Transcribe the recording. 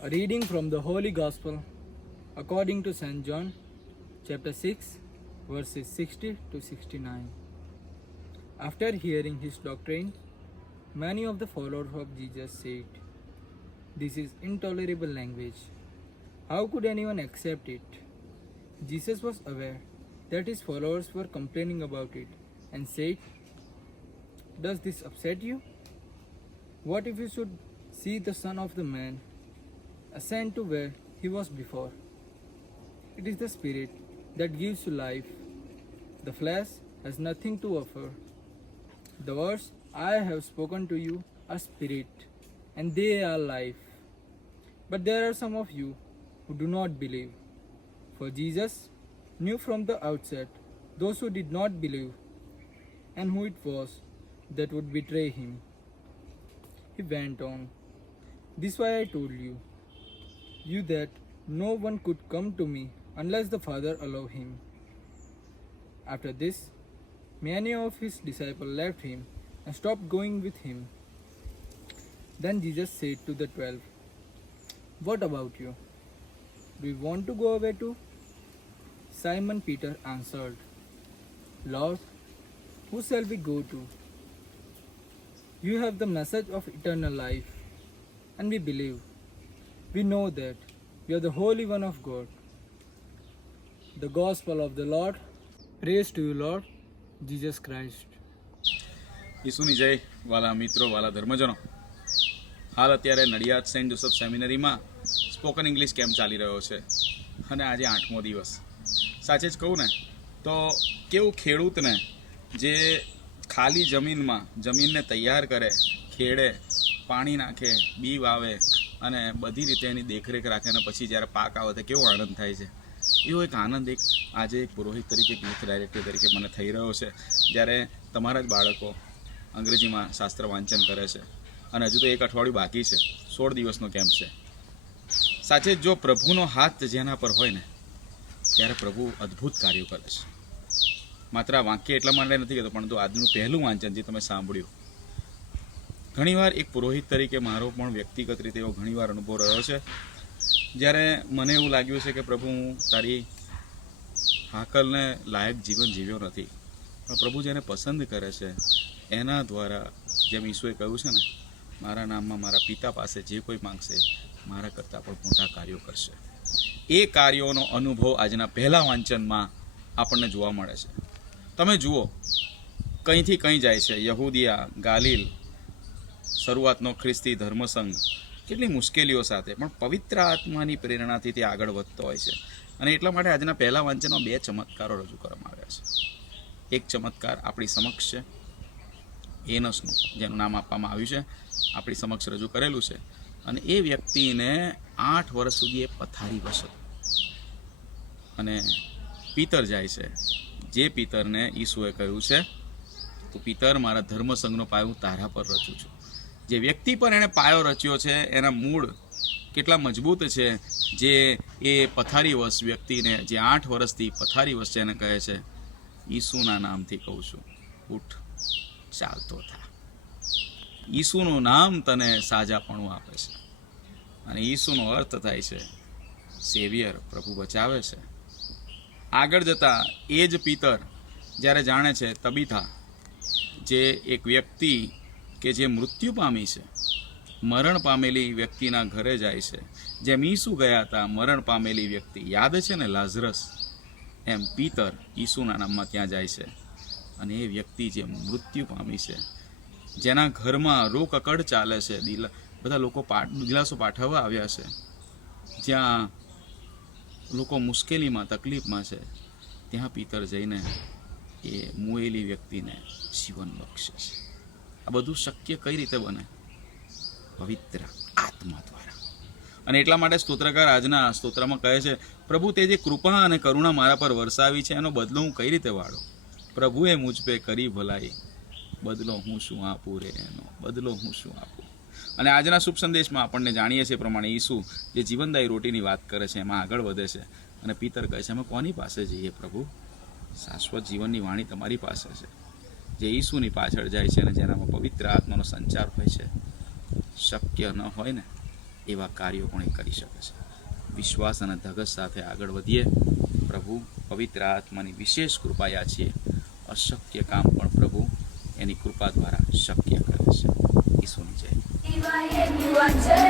A reading from the Holy Gospel according to St. John, chapter 6, verses 60 to 69. After hearing his doctrine, many of the followers of Jesus said, This is intolerable language. How could anyone accept it? Jesus was aware that his followers were complaining about it and said, Does this upset you? What if you should see the Son of the Man ascend to where he was before? It is the Spirit that gives you life. The flesh has nothing to offer. The words I have spoken to you are spirit, and they are life. But there are some of you who do not believe. For Jesus knew from the outset those who did not believe and who it was that would betray him. He went on, This why I told you, you that no one could come to me unless the Father allow him. After this, many of his disciples left him and stopped going with him. Then Jesus said to the twelve, What about you? Do you want to go away too? Simon Peter answered, Lord, who shall we go to? You have the message of eternal life, and we believe. We know that you are the Holy One of God. The Gospel of the Lord. Praise to you, Lord Jesus Christ. ઈસુની જય વાલા મિત્રો વાલા ધર્મજનો હાલ અત્યારે Nadiad Saint Joseph સેમિનરીમાં spoken English camp ચાલી રહ્યો છે અને આજે આઠમો દિવસ સાચે જ કહું ને તો કેવું ખેડૂતને જે ખાલી જમીનમાં જમીનને તૈયાર કરે ખેડે પાણી નાખે બી વાવે અને બધી રીતે એની દેખરેખ રાખે અને પછી જ્યારે પાક આવે તો કેવો આનંદ થાય છે. એવો એક આનંદ એક આજે એક પુરોહિત તરીકે એક યુથ ડાયરેક્ટર તરીકે મને થઈ રહ્યો છે. જ્યારે તમારા જ બાળકો અંગ્રેજીમાં શાસ્ત્ર વાંચન કરે છે અને હજુ તો એક અઠવાડિયું બાકી છે. સોળ દિવસનો કેમ્પ છે. સાચે જ પ્રભુનો હાથ જેના પર હોય ને, ત્યારે પ્રભુ અદ્ભુત કાર્યો કરે છે. માત્ર આ એટલા માટે નથી કહેતો, પરંતુ આજનું પહેલું વાંચન જે તમે સાંભળ્યું ઘણીવાર એક પુરોહિત તરીકે મારો પણ વ્યક્તિગત રીતે એવો ઘણીવાર અનુભવ રહ્યો છે. જ્યારે મને એવું લાગ્યું છે કે પ્રભુ, હું તારી હાકલને લાયક જીવન જીવ્યો નથી. પણ પ્રભુ જેને પસંદ કરે છે, એના દ્વારા જેમ ઈસુએ કહ્યું છે ને, મારા નામમાં મારા પિતા પાસે જે કોઈ માંગશે, મારા કરતાં પણ મોટા કાર્યો કરશે. એ કાર્યોનો અનુભવ આજના પહેલા વાંચનમાં આપણને જોવા મળે છે. તમે જુઓ, કંઈથી કંઈ જાય છે. યહૂદિયા, ગાલિલ શરૂઆતનો ખ્રિસ્તી ધર્મસંઘ કેટલી મુશ્કેલીઓ સાથે, પણ પવિત્ર આત્માની પ્રેરણાથી તે આગળ વધતો હોય છે. અને એટલા માટે આજના પહેલા વાંચનમાં બે ચમત્કારો રજૂ કરવામાં આવ્યા છે. એક ચમત્કાર આપણી સમક્ષ છે, એનસનું, જેનું નામ આપવામાં આવ્યું છે. આપણી સમક્ષ રજૂ કરેલું છે. અને એ વ્યક્તિને આઠ વર્ષ સુધી એ પથારી વસ અને પિતર જાય છે. જે પિતરને ઈસુએ કહ્યું છે, તો પિતર, મારા ધર્મસંઘનો પાયો હું તારા પર રચું છું. જે વ્યક્તિ પર એણે પાયો રચ્યો છે, એના મૂળ કેટલા મજબૂત છે, જે એ પથારીવશ વ્યક્તિને જે આઠ વર્ષથી પથારીવશ છે એને કહે છે, ઈસુના નામથી કહું છું. ઉઠ, ચાલતો થા. ઈસુનું નામ તને સાજાપણું આપે છે. અને ઈસુનો અર્થ થાય છે, સેવિયર, પ્રભુ બચાવે છે. આગળ જતાં એ જ પિતર જ્યારે જાણે છે તબીથા, જે એક વ્યક્તિ કે જે મૃત્યુ પામી છે, મરણ પામેલી વ્યક્તિના ઘરે જાય છે. જેમ ઈસુ ગયા હતા, મરણ પામેલી વ્યક્તિ યાદ છે ને લાઝરસ? એમ પિતર ઈસુના નામમાં ત્યાં જાય છે. અને એ વ્યક્તિ જે મૃત્યુ પામી છે, જેના ઘરમાં રોગ અકડ ચાલે છે, દિલા, બધા લોકો દિલાસો પાઠવવા આવ્યા છે. જ્યાં લોકો મુશ્કેલીમાં, તકલીફમાં છે, ત્યાં પિતર જઈને એ મુએલી વ્યક્તિને જીવન બક્ષે છે. આ બધું શક્ય કઈ રીતે બને? પવિત્ર આત્મા દ્વારા. અને એટલા માટે સ્તોત્રકાર આજના સ્તોત્રમાં કહે છે, પ્રભુ, તે જે કૃપા અને કરુણા મારા પર વરસાવી છે, એનો બદલો હું કઈ રીતે વાળો? પ્રભુએ મુજ પે કરી ભલાઈ. બદલો હું શું આપું રે એનો? બદલો હું શું આપું? અને આજના શુભ સંદેશમાં આપણને જાણીએ છીએ પ્રમાણે ઈસુ જે જીવનદાયી રોટીની વાત કરે છે, એમાં આગળ વધે છે. અને પિતર કહે છે, અમે કોની પાસે જઈએ પ્રભુ? શાશ્વત જીવનની વાણી તમારી પાસે છે. જે ઈસુની પાછળ જાય છે અને જેનામાં પવિત્ર આત્માનો સંચાર હોય છે. શક્ય ન હોય ને એવા કાર્યો પણ એ કરી શકે છે. વિશ્વાસ અને ધગસ સાથે આગળ વધીએ. પ્રભુ, પવિત્ર આત્માની વિશેષ કૃપાયા છીએ. અશક્ય કામ પણ પ્રભુ એની કૃપા દ્વારા શક્ય કરે છે. ઈસુની જય.